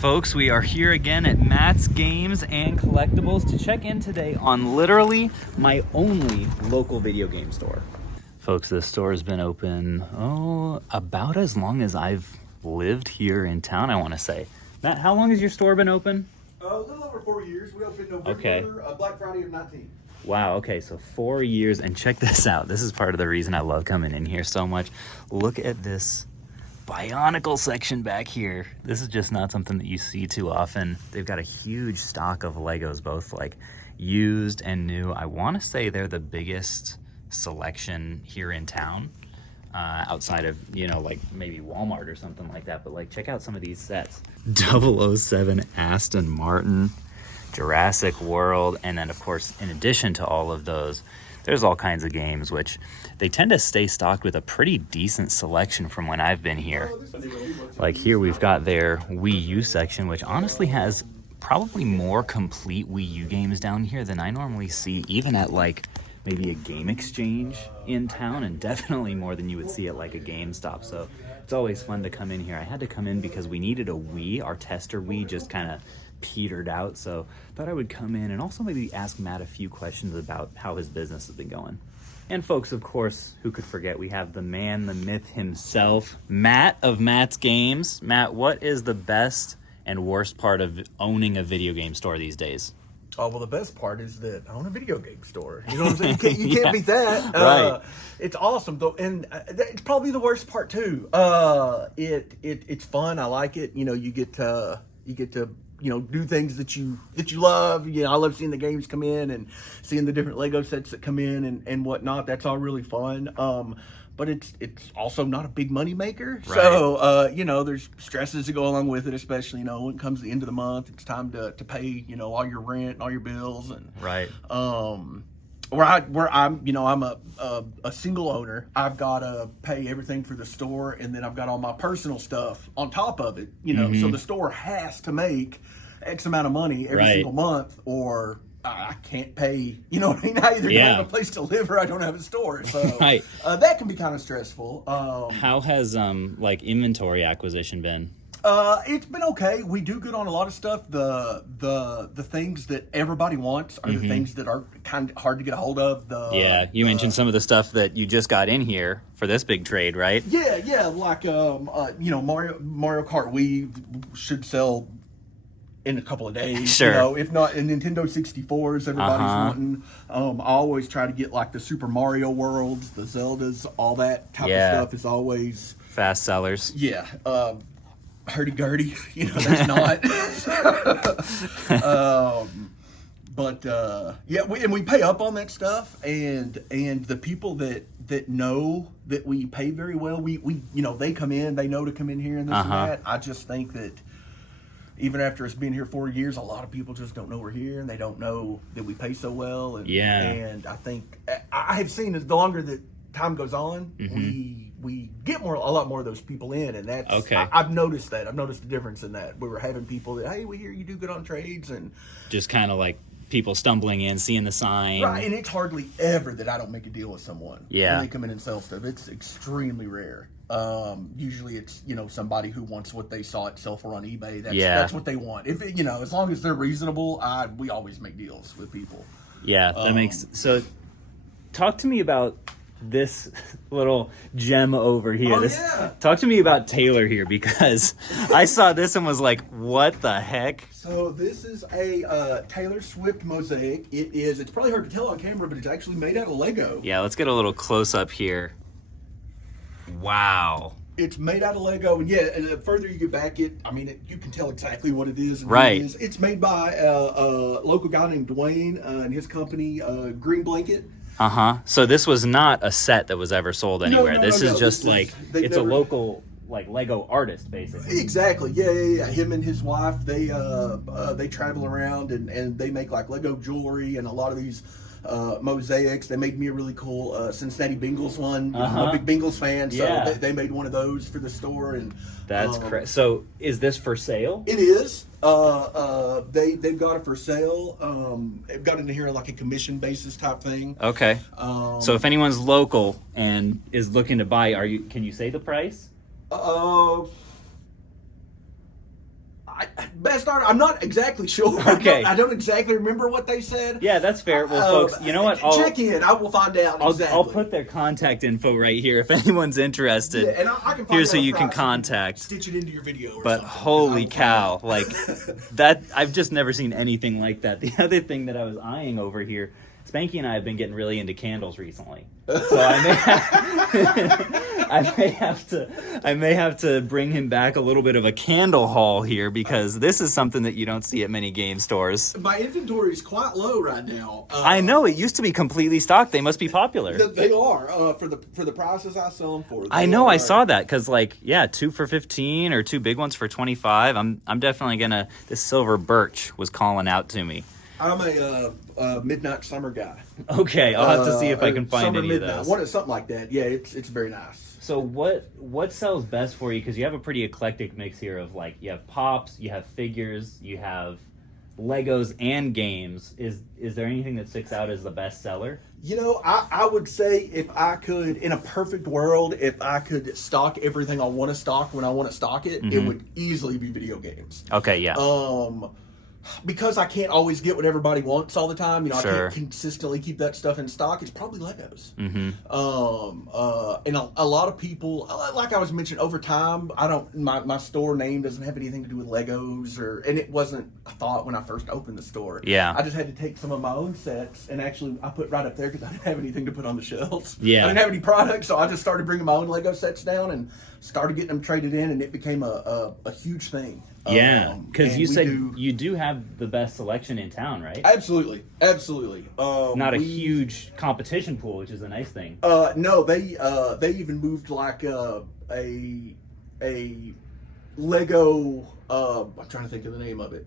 Folks, we are here again at Matt's Games and Collectibles to check in today on literally my only local video game store. Folks, this store has been open, about as long as I've lived here in town, I want to say. Matt, how long has your store been open? A little over 4 years. We opened November, Black Friday of 19. Wow, okay, so 4 years, and check this out. This is part of the reason I love coming in here so much. Look at this Bionicle section back here. This is just not something that you see too often. They've got a huge stock of Legos, both like used and new. I want to say they're the biggest selection here in town, outside of, like maybe Walmart or something like that. But like, check out some of these sets. 007 Aston Martin, Jurassic World, and then of course, in addition to all of those, there's all kinds of games, which they tend to stay stocked with a pretty decent selection from when I've been here. Like here we've got their Wii U section, which honestly has probably more complete Wii U games down here than I normally see, even at like maybe a game exchange in town, and definitely more than you would see at like a GameStop. So it's always fun to come in here. I had to come in because we needed a Wii. Our tester Wii just kind of petered out, so thought I would come in and also maybe ask Matt a few questions about how his business has been going. And folks, of course, who could forget, we have the man, the myth himself, Matt of Matt's Games. Matt, what is the best and worst part of owning a video game store these days? Oh, well, the best part is that I own a video game store. You know what I'm saying? You can't beat that. Right. It's awesome, though, and it's probably the worst part, too. It's fun. I like it. You get to do things that you love. I love seeing the games come in and seeing the different Lego sets that come in and whatnot. That's all really fun. But it's also not a big money maker. Right. So, there's stresses that go along with it, especially, when it comes to the end of the month. It's time to pay, all your rent and all your bills. And right. Where I'm a single owner, I've got to pay everything for the store, and then I've got all my personal stuff on top of it, so the store has to make X amount of money every single month, or I can't pay, I either don't have a place to live or I don't have a store. So that can be kind of stressful. How has inventory acquisition been? It's been okay. We do good on a lot of stuff. The things that everybody wants are the things that are kind of hard to get a hold of. You mentioned some of the stuff that you just got in here for this big trade, right? Yeah, like Mario Kart Wii should sell in a couple of days. Sure. If not, in Nintendo 64s, everybody's wanting. I always try to get like the Super Mario Worlds, the Zeldas, all that type of stuff is always fast sellers. Yeah. Hurdy-gurdy, that's not. We pay up on that stuff, and the people that know that we pay very well, we they come in, they know to come in here and this and that. I just think that even after us being here 4 years, a lot of people just don't know we're here, and they don't know that we pay so well. And I think I have seen as the longer that time goes on, we get a lot more of those people in, and that's okay. I've noticed that. I've noticed the difference in that. We were having people that, hey, we hear you do good on trades, and just kind of like people stumbling in, seeing the sign. Right, and it's hardly ever that I don't make a deal with someone when they come in and sell stuff. It's extremely rare. Usually it's, somebody who wants what they saw it sell for on eBay. That's what they want. If as long as they're reasonable, we always make deals with people. Yeah, that makes so. Talk to me about this little gem over here. Talk to me about Taylor here, because I saw this and was like, what the heck? So this is a Taylor Swift Mosaic. It's probably hard to tell on camera, but it's actually made out of Lego. Yeah, let's get a little close up here. Wow. It's made out of Lego, and the further you get back, you can tell exactly what it is. Right. It's made by a local guy named Dwayne and his company, Green Blanket. So this was not a set that was ever sold anywhere. This is just it's a local Lego artist, basically. Exactly. Yeah. Him and his wife, they travel around and they make like Lego jewelry and a lot of these mosaics. They made me a really cool Cincinnati Bengals one. I'm a big Bengals fan, so they made one of those for the store. And that's crazy. So is this for sale? It is. They've got it for sale. They've got it in here like a commission basis type thing. Okay. So if anyone's local and is looking to buy, can you say the price? Best art, I'm not exactly sure. Okay. I don't exactly remember what they said. Yeah, that's fair. Well, folks, you know what? Check in. I will find out exactly. I'll put their contact info right here if anyone's interested. Yeah, and I can find Here's out who a you can price. contact. Stitch it into your video or But something. holy cow, like that, I've just never seen anything like that. The other thing that I was eyeing over here, Spanky and I have been getting really into candles recently. So I may have to bring him back a little bit of a candle haul here, because this is something that you don't see at many game stores. My inventory is quite low right now. I know, it used to be completely stocked. They must be popular. They are for the prices I sell them for. I know, I saw that, because 2 for 15 or 2 big ones for 25. I'm definitely gonna. This silver birch was calling out to me. I'm a midnight summer guy. Okay, I'll have to see if I can find summer any midnight. of those. Something like that. Yeah, it's very nice. So what sells best for you? Because you have a pretty eclectic mix here of you have pops, you have figures, you have Legos and games. Is there anything that sticks out as the best seller? I would say, if I could, in a perfect world, if I could stock everything I want to stock when I want to stock it, it would easily be video games. Okay, yeah. Because I can't always get what everybody wants all the time, I Sure. can't consistently keep that stuff in stock. It's probably Legos. Mm-hmm. And a lot of people, like I was mentioning, over time, my store name doesn't have anything to do with Legos, and it wasn't a thought when I first opened the store. Yeah. I just had to take some of my own sets, and actually I put right up there because I didn't have anything to put on the shelves. Yeah. I didn't have any products, so I just started bringing my own Lego sets down and started getting them traded in, and it became a huge thing. Yeah, because you said do, you do have the best selection in town, right? Absolutely. Not a huge competition pool, which is a nice thing. No, they even moved a Lego. I'm trying to think of the name of it.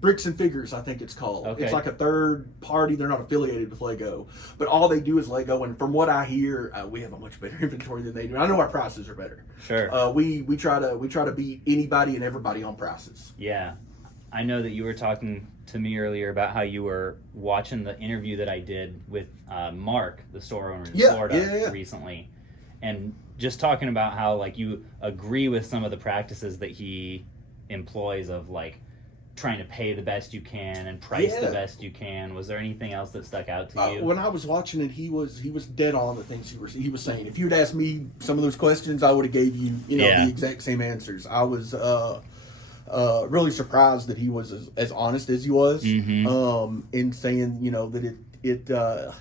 Bricks and Figures, I think it's called. Okay. It's like a third party. They're not affiliated with Lego, but all they do is Lego. And from what I hear, we have a much better inventory than they do. I know our prices are better. Sure. We try to beat anybody and everybody on prices. Yeah. I know that you were talking to me earlier about how you were watching the interview that I did with Mark, the store owner in Florida, recently, and just talking about how you agree with some of the practices that he employs of trying to pay the best you can and price the best you can. Was there anything else that stuck out to you? When I was watching it, he was dead on the things he was saying. If you'd asked me some of those questions, I would have gave you the exact same answers. I was really surprised that he was as honest as he was in saying that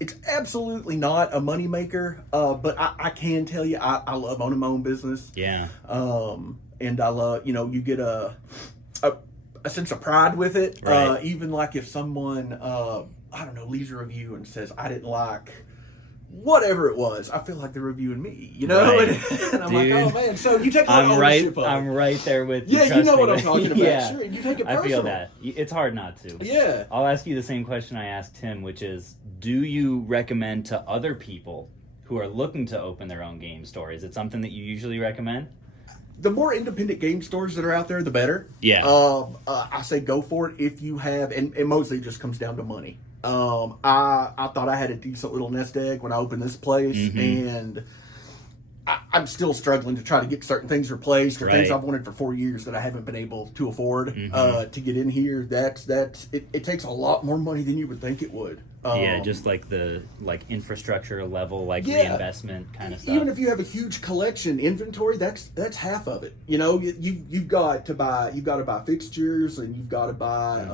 it's absolutely not a moneymaker, but I can tell you I love owning my own business. Yeah. And I love, you get a sense of pride with it. Right. Even if someone, leaves a review and says, I didn't like whatever it was, I feel like they're reviewing me, Right. And I'm like, oh man. So you take a lot of ownership of it. I'm right there with you. Yeah, you know what I'm trust talking me. about. Yeah. Sure, you take it personal. I feel that. It's hard not to. Yeah. I'll ask you the same question I asked Tim, which is, do you recommend to other people who are looking to open their own game store? Is it something that you usually recommend? The more independent game stores that are out there, the better. Yeah. I say go for it if you have, and mostly it just comes down to money. I thought I had a decent little nest egg when I opened this place, and I'm still struggling to try to get certain things replaced or things I've wanted for 4 years that I haven't been able to afford to get in here. It takes a lot more money than you would think it would. Just the infrastructure level, reinvestment kind of stuff. Even if you have a huge collection inventory, that's half of it. You've got to buy fixtures, and you've got to buy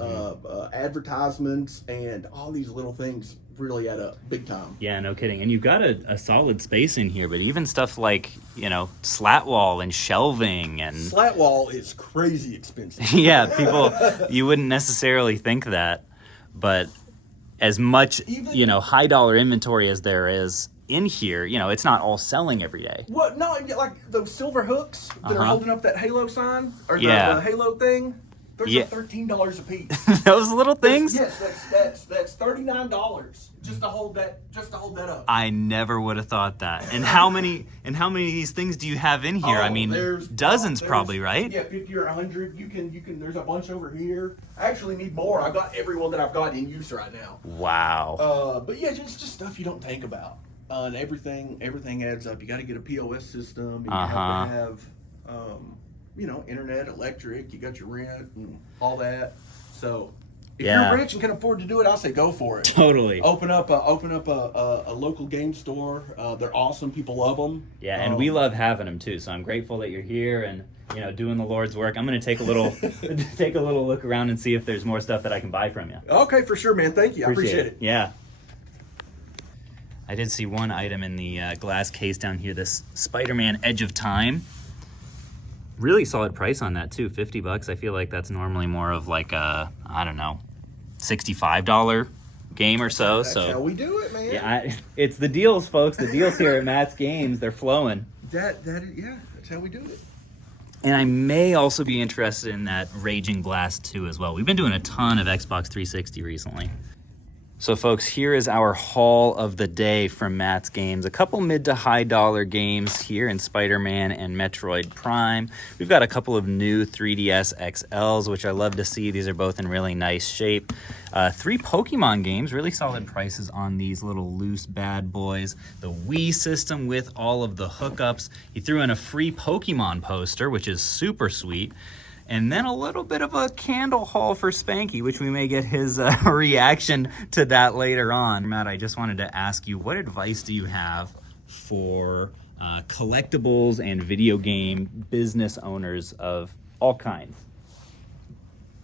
advertisements, and all these little things really add up big time. Yeah, no kidding. And you've got a solid space in here, but even stuff like slat wall and shelving and slat wall is crazy expensive. Yeah, you wouldn't necessarily think that, but as much high dollar inventory as there is in here, it's not all selling every day. What? No, like those silver hooks that are holding up that Halo sign or Yeah. the Halo thing. Those are $13 a piece. Those little things? Yes, that's $39 just to hold that up. I never would have thought that. And how many of these things do you have in here? I mean, dozens probably, right? Yeah, 50 or 100. You can. There's a bunch over here. I actually need more. I got every one that I've got in use right now. Wow. But yeah, just stuff you don't think about. And everything adds up. You got to get a POS system. You have to have internet, electric, you got your rent and all that. So if Yeah. you're rich and can afford to do it, I say go for it. Totally. Open up a local game store. They're awesome. People love them. Yeah, and we love having them too. So I'm grateful that you're here and doing the Lord's work. I'm going to take a little look around and see if there's more stuff that I can buy from you. Okay, for sure, man. Thank you. I appreciate it. Yeah. I did see one item in the glass case down here. This Spider-Man Edge of Time. Really solid price on that too. $50. I feel like that's normally more of like a, I don't know, $65 game or so. That's how we do it, man. Yeah, it's the deals, folks. The deals here at Matt's Games, they're flowing. Yeah, that's how we do it. And I may also be interested in that Raging Blast 2 as well. We've been doing a ton of Xbox 360 recently. So folks, here is our haul of the day from Matt's Games. A couple mid to high dollar games here in Spider-Man and Metroid Prime. We've got a couple of new 3DS XLs, which I love to see. These are both in really nice shape. 3 Pokemon games, really solid prices on these little loose bad boys. The Wii system with all of the hookups. He threw in a free Pokemon poster, which is super sweet. And then a little bit of a candle haul for Spanky, which we may get his reaction to that later on. Matt, I just wanted to ask you, what advice do you have for collectibles and video game business owners of all kinds?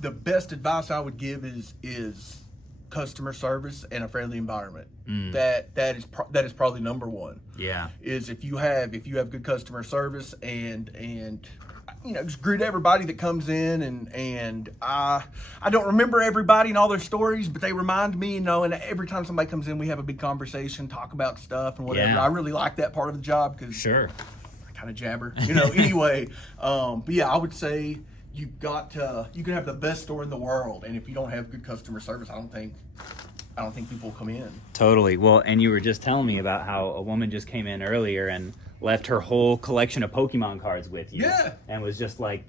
The best advice I would give is customer service and a friendly environment. That is probably number one. Yeah. Is if you have good customer service and just greet everybody that comes in, and I don't remember everybody and all their stories, but they remind me, and every time somebody comes in, we have a big conversation, talk about stuff and whatever. Yeah. I really like that part of the job because Sure. I kind of jabber, anyway. But yeah, I would say you can have the best store in the world, and if you don't have good customer service, I don't think people will come in. Totally. Well, and you were just telling me about how a woman just came in earlier and left her whole collection of Pokemon cards with you. Yeah. And was just like,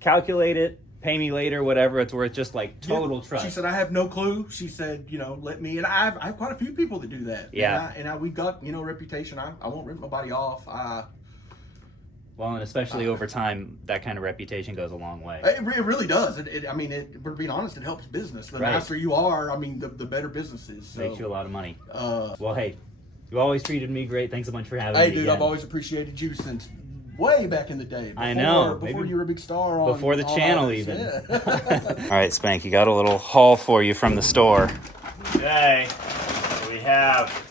calculate it, pay me later, whatever it's worth, just like total trust. She said, I have no clue. She said, let me, and I have quite a few people that do that. Yeah. And we've got, a reputation. I won't rip nobody off. Well, and especially over time, that kind of reputation goes a long way. It really does. But being honest, it helps business. The nicer you are, the better business is. So. Makes you a lot of money. Well, hey, you always treated me great. Thanks so much for having me. Hey, dude, I've always appreciated you since way back in the day. I know. Before you were a big star on. Before the channel, even. Yeah. All right, Spanky, got a little haul for you from the store. Okay, what do we have?